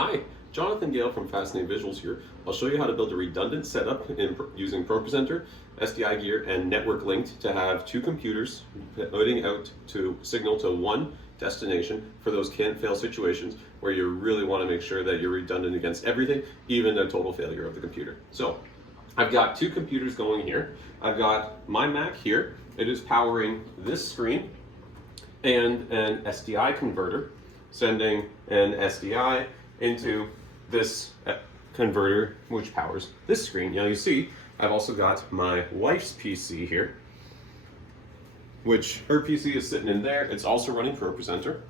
Hi, Jonathan Gale from Fascinating Visuals here. I'll show you how to build a redundant setup using ProPresenter, SDI gear, and Network Link to have two computers putting out to signal to one destination for those can't fail situations where you really want to make sure that you're redundant against everything, even a total failure of the computer. So I've got two computers going here. I've got my Mac here. It is powering this screen and an SDI converter, sending an SDI into this converter which powers this screen. Now you see I've also got my wife's PC here, which her PC is sitting in there. It's also running ProPresenter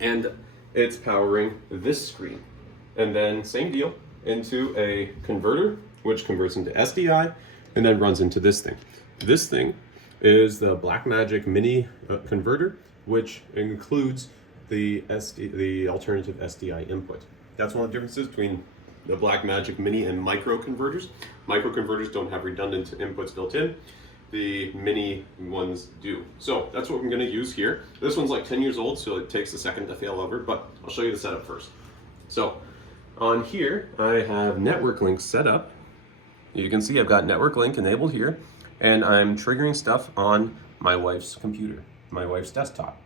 and it's powering this screen. And then same deal into a converter which converts into SDI and then runs into this thing. This thing is the Blackmagic Mini converter, which includes the alternative SDI input. That's one of the differences between the Blackmagic Mini and micro converters. Micro converters don't have redundant inputs built in. The mini ones do. So that's what I'm going to use here. This one's like 10 years old, so it takes a second to fail over, but I'll show you the setup first. So on here, I have Network Link set up. You can see I've got Network Link enabled here, and I'm triggering stuff on my wife's computer, my wife's desktop.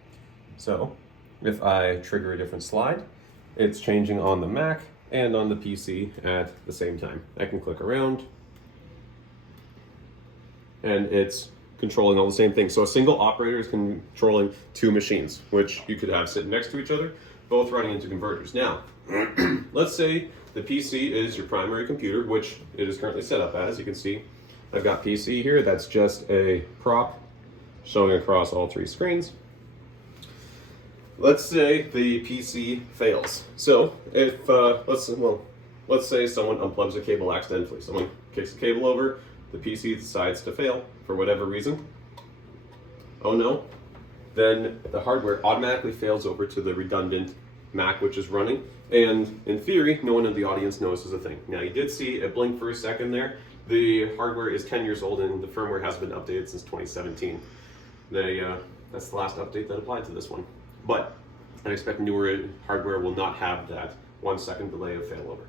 So if I trigger a different slide, it's changing on the Mac and on the PC at the same time. I can click around and it's controlling all the same things. So a single operator is controlling two machines, which you could have sitting next to each other, both running into converters. Now, let's say the PC is your primary computer, which it is currently set up as. You can see I've got PC here. That's just a prop showing across all three screens. Let's say the PC fails. So if let's say someone unplugs a cable accidentally. Someone kicks the cable over, the PC decides to fail for whatever reason. Oh no. Then the hardware automatically fails over to the redundant Mac which is running, and in theory no one in the audience notices a thing. Now you did see it blink for a second there. The hardware is 10 years old and the firmware has been updated since 2017. That's the last update that applied to this one. But I expect newer hardware will not have that 1 second delay of failover.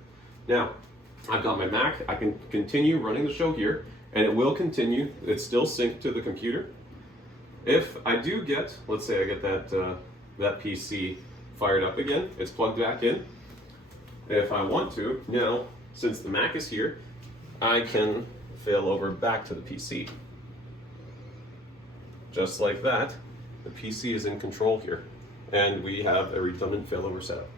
Now, I've got my Mac. I can continue running the show here, and it will continue. It's still synced to the computer. If I do get, let's say I get that PC fired up again, it's plugged back in. If I want to, now, since the Mac is here, I can fail over back to the PC. Just like that, the PC is in control here, and we have a redundant failover setup.